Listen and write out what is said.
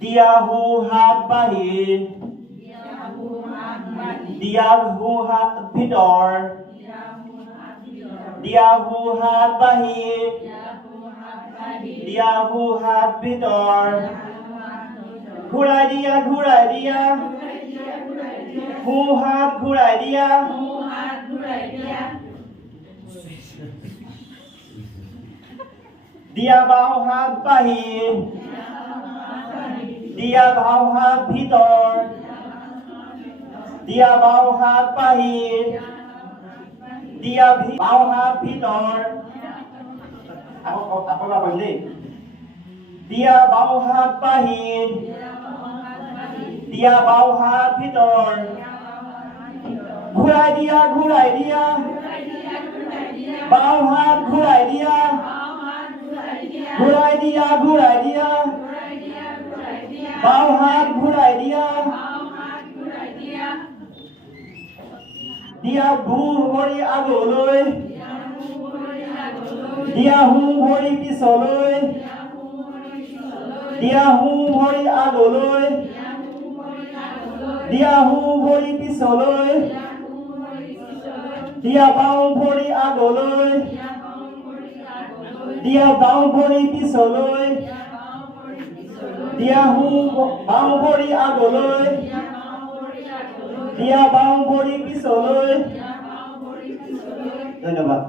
দিয়া হু হাত বাহিৰ দিয়া হু হাত ভিতৰ দিয়া হু হাত বাহিৰ দিয়া হু হাত ভিতৰ ঘূৰাই দিয়া হু হাত ঘূৰাই দিয়া দিয়া বাওঁ হাত বাহিৰ দিয়া বাওঁ হাত ভিতৰ দিয়া বাওঁ হাত বাহিৰ দিয়া বাওঁ হাত ভিতৰ আকৌ কৰিম দেই দিয়া বাওঁ হাত বাহিৰ দিয়া বাওঁ হাত ভিতৰ ঘূৰাই দিয়া বাওঁ হাত ঘূৰাই দিয়া বাওঁ হাত ঘূৰাই দিয়া দিয়া হু ভৰি আগলৈ দিয়া হু ভৰি পিছলৈ দিয়া হু ভৰি আগলৈ দিয়া হু ভৰি পিছলৈ দিয়া বাওঁ ভৰি আগলৈ দিয়া বাওঁ ভৰি পিছলৈ দিয়া হু বাওঁ ভৰি আগলৈ দিয়া বাওঁ ভৰি পিছলৈ ধন্যবাদ।